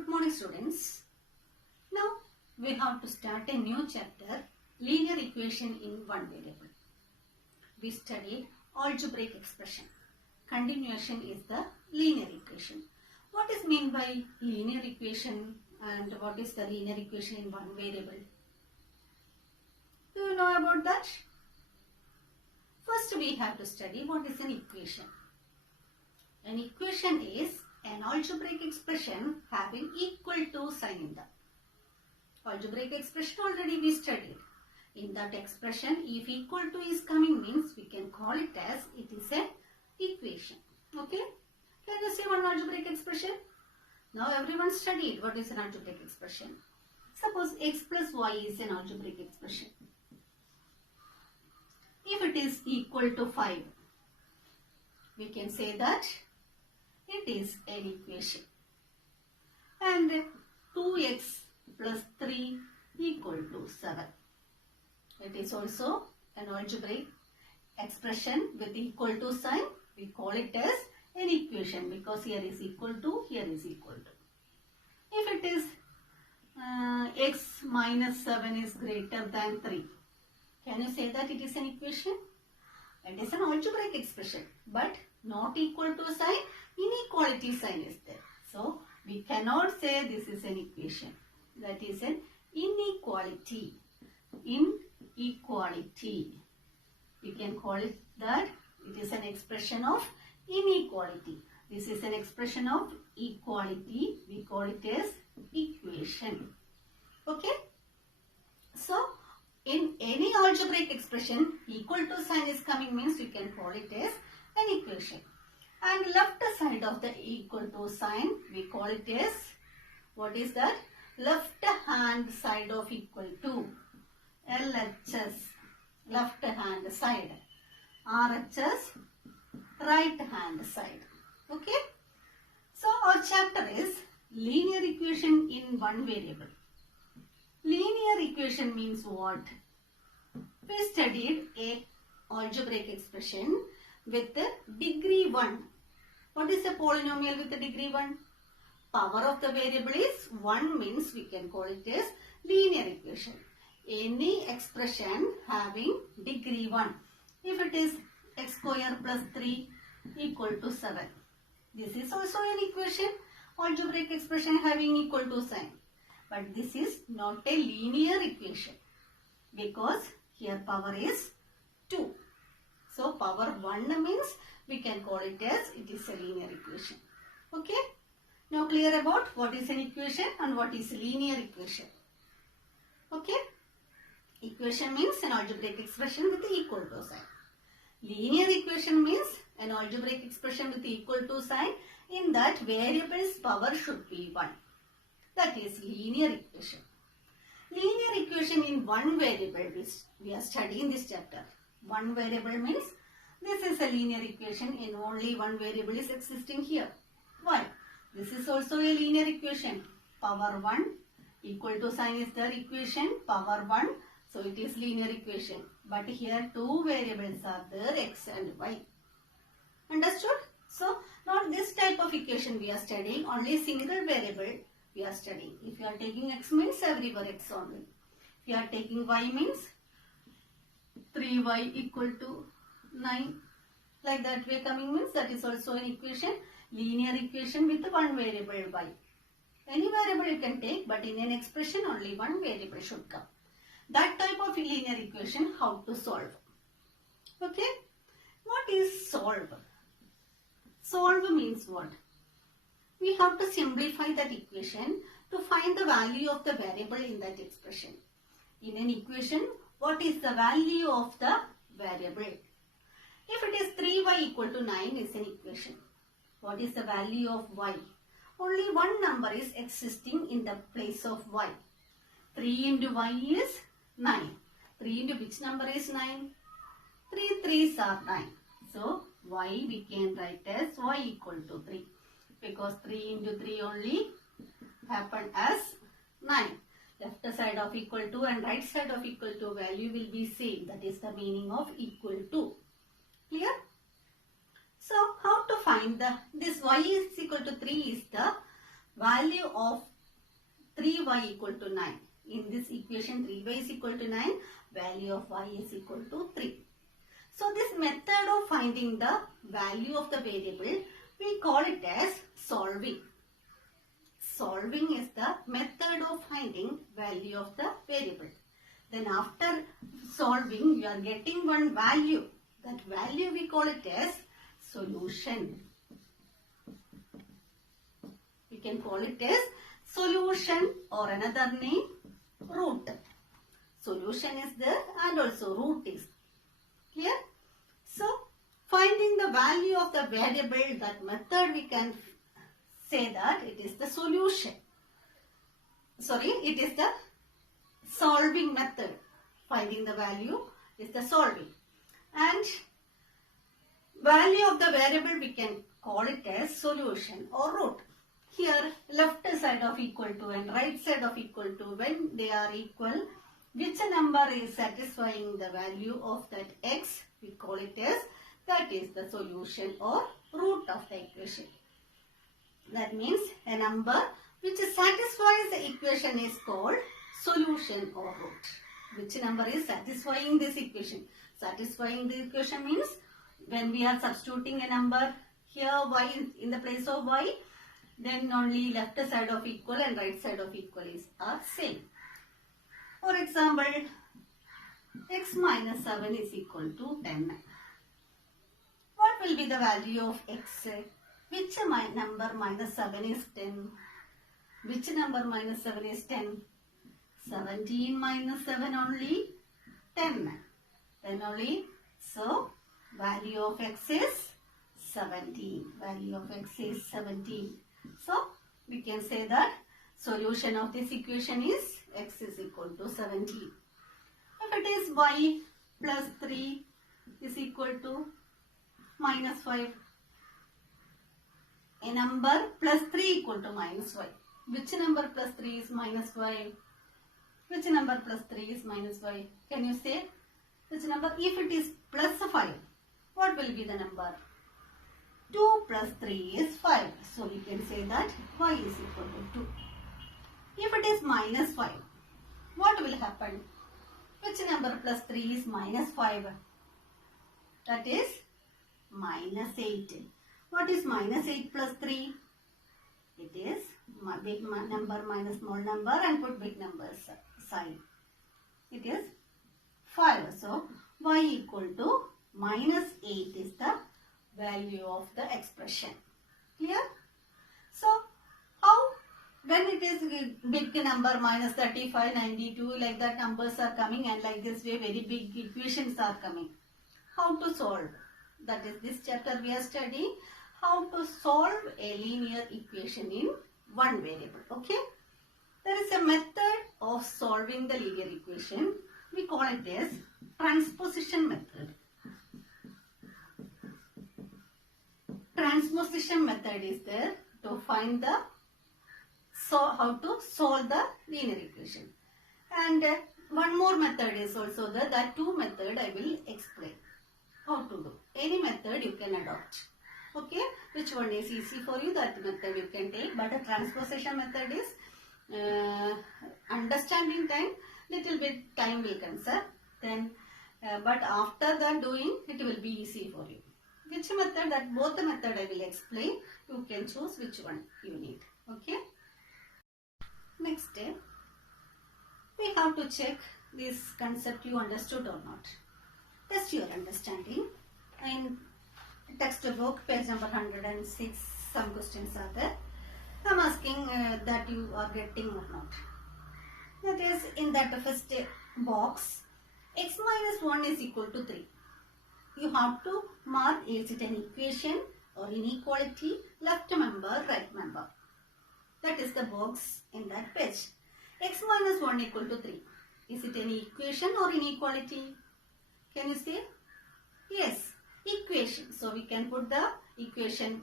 Good morning, students. Now we have to start a new chapter, linear equation in one variable. We studied algebraic expression. Continuation is the linear equation. What is meant by linear equation and what is the linear equation in one variable? Do you know about that? First we have to study what is an equation. An equation is an algebraic expression having equal to sign in the algebraic expression already we studied. In that expression, if equal to is coming means we can call it as it is an equation. Okay? Can you see one algebraic expression? Now everyone studied what is an algebraic expression. Suppose x plus y is an algebraic expression. If it is equal to 5, we can say that it is an equation. And 2x plus 3 equal to 7. It is also an algebraic expression with equal to sign. We call it as an equation because here is equal to, here is equal to. If it is x minus 7 is greater than 3, can you say that it is an equation? It is an algebraic expression but not equal to sign, inequality sign is there. So we cannot say this is an equation. That is an inequality. Inequality. We can call it that it is an expression of inequality. This is an expression of equality. We call it as equation. Okay? So in any algebraic expression, equal to sign is coming means we can call it as an equation. And left side of the equal to sign, we call it as, what is that? Left hand side of equal to. LHS, left hand side. RHS, right hand side. Okay? So our chapter is linear equation in one variable. Linear equation means what? We studied a algebraic expression with degree 1. What is a polynomial with degree 1? Power of the variable is 1 means we can call it as linear equation. Any expression having degree 1. If it is x square plus 3 equal to 7. This is also an equation, algebraic expression having equal to sign. But this is not a linear equation because here power is 2. So power 1 means we can call it as it is a linear equation. Okay? Now clear about what is an equation and what is linear equation. Okay? Equation means an algebraic expression with equal to sign. Linear equation means an algebraic expression with equal to sign in that variable's power should be 1. That is linear equation. Linear equation in one variable we are studying this chapter. One variable means this is a linear equation in only one variable is existing here. Why? This is also a linear equation. Power 1 equal to sign is their equation. Power 1. So it is linear equation. But here two variables are there, x and y. Understood? So not this type of equation we are studying. Only single variable we are studying. If you are taking x means everywhere x only. If you are taking y means 3y equal to 9. Like that way coming means that is also an equation. Linear equation with one variable y. Any variable you can take but in an expression only one variable should come. That type of linear equation how to solve. Okay? What is solve? Solve means what? We have to simplify that equation to find the value of the variable in that expression. In an equation, what is the value of the variable? If it is 3y equal to 9 is an equation. What is the value of y? Only one number is existing in the place of y. 3 into y is 9. 3 into which number is 9? 3 3s are 9. So, y we can write as y equal to 3. Because 3 into 3 only happened as 9. Left side of equal to and right side of equal to value will be same. That is the meaning of equal to. Clear? So how to find this y is equal to 3 is the value of 3y equal to 9. In this equation 3y is equal to 9, value of y is equal to 3. So this method of finding the value of the variable, we call it as solving. Solving is the method of finding value of the variable. Then after solving, you are getting one value. That value we call it as solution. We can call it as solution, or another name, root. Solution is there and also root is clear. So finding the value of the variable, that method we can say that it is the solution. Sorry, it is the solving method. Finding the value is the solving. And value of the variable we can call it as solution or root. Here left side of equal to and right side of equal to, when they are equal, which number is satisfying the value of that x, we call it as, that is the solution or root of the equation. That means a number which satisfies the equation is called solution or root. Which number is satisfying this equation? Satisfying the equation means when we are substituting a number here, y in the place of y, then only left side of equal and right side of equal are same. For example, x minus 7 is equal to 10. What will be the value of x? Which number minus 7 is 10? Which number minus 7 is 10? 17 minus 7 only 10. Then only, so value of x is 17. Value of x is 17. So we can say that solution of this equation is x is equal to 17. If it is y plus 3 is equal to minus 5. A number plus 3 equal to minus 5. Which number plus 3 is minus 5? Which number plus 3 is minus 5? Can you say which number? If it is plus 5, what will be the number? 2 plus 3 is 5. So we can say that y is equal to 2. If it is minus 5, what will happen? Which number plus 3 is minus 5? That is minus 8. What is minus 8 plus 3? It is big number minus small number and put big numbers side. It is 5. So y equal to minus 8 is the value of the expression. Clear? So how, when it is big number minus 35, 92, like that numbers are coming, and like this way very big equations are coming. How to solve? That is this chapter we are studying how to solve a linear equation in one variable. Okay? There is a method of solving the linear equation. We call it as transposition method. Transposition method is there to find the how to solve the linear equation. And one more method is also there. That two method I will explain how to do. Any method you can adopt. Okay, which one is easy for you, that method you can take. But the transposition method is understanding time, little bit time will concern. Then, but after that doing, it will be easy for you. Which method? That both the method I will explain. You can choose which one you need. Okay. Next step, we have to check this concept you understood or not. Test your understanding. In textbook, page number 106, some questions are there. I am asking that you are getting or not. That is, in that first box, x minus 1 is equal to 3. You have to mark, is it an equation or inequality, left member, right member. That is the box in that page. X minus 1 equal to 3. Is it an equation or inequality? Can you say? Yes, equation. So we can put the equation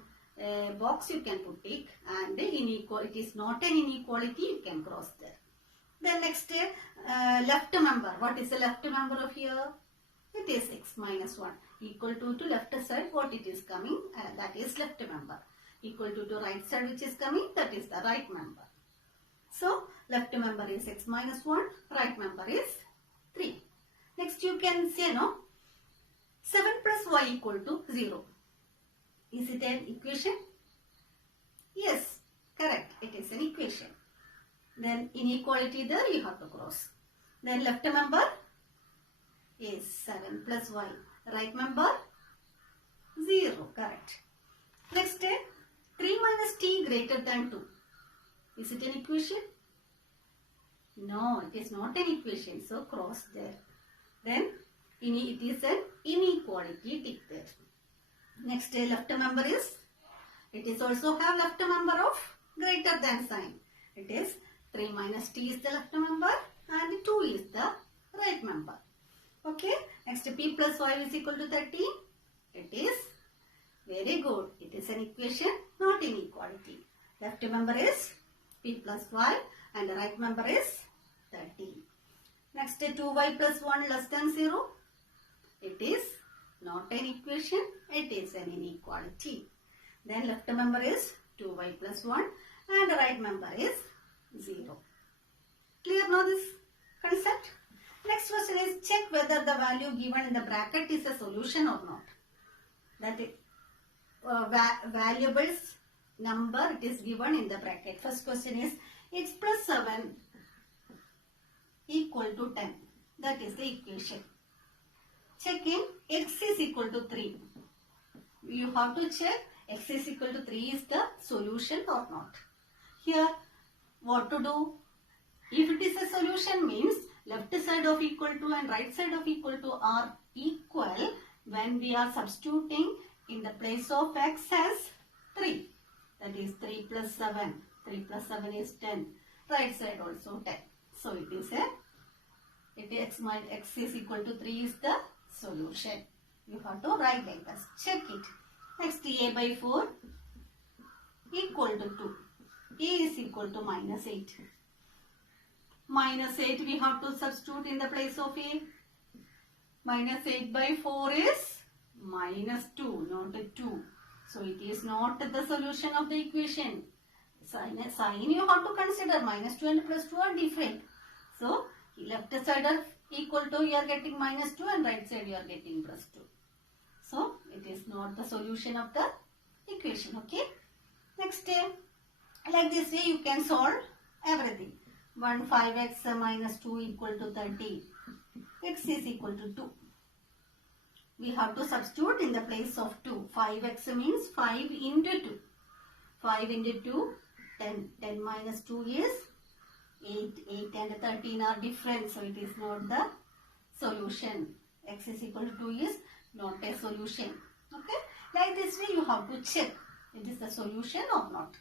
box, you can put tick, and inequality is not an inequality, you can cross there. Then next left member. What is the left member of here? It is x minus 1 equal to left side, what it is coming, that is left member. Equal to right side which is coming, that is the right member. So left member is x minus 1, right member is 3. Next you can say, no, 7 plus y equal to 0. Is it an equation? Yes, correct. It is an equation. Then inequality there you have to cross. Then left member is 7 plus y. Right member 0. Correct. Next, 3 minus t greater than 2. Is it an equation? No, it is not an equation. So cross there. Then it is an inequality. Tick there. Next, left member is, it is also have left member of greater than sign. It is 3 minus t is the left member and 2 is the right member. Okay. Next, p plus y is equal to 13. It is very good. It is an equation, not inequality. Left member is p plus y and the right member is 13. Next, 2y plus 1 less than 0. It is not an equation. It is an inequality. Then left member is 2y plus 1 and the right member is 0. Clear now this concept? Next question is, check whether the value given in the bracket is a solution or not. That is, variables number it is given in the bracket. First question is, x plus 7 equal to 10. That is the equation. Checking x is equal to 3. You have to check x is equal to 3 is the solution or not. Here, what to do? If it is a solution means left side of equal to and right side of equal to are equal when we are substituting in the place of x as 3. That is 3 plus 7. 3 plus 7 is 10. Right side also 10. So it is x is equal to 3 is the solution. You have to write like this. Check it. Next, a by 4 equal to 2. A is equal to minus 8. Minus 8 we have to substitute in the place of a. Minus 8 by 4 is minus 2, not 2. So it is not the solution of the equation. Sign you have to consider. Minus 2 and plus 2 are different. So left side of equal to you are getting minus 2 and right side you are getting plus 2. So it is not the solution of the equation. Okay. Next, like this way you can solve everything. 5x minus 2 equal to 30. X is equal to 2. We have to substitute in the place of 2. 5x means 5 into 2. 5 into 2, 10. 10 minus 2 is 8. 8 and 13 are different. So it is not the solution. X is equal to 2 is not a solution. Okay. Like this way you have to check it is the solution or not.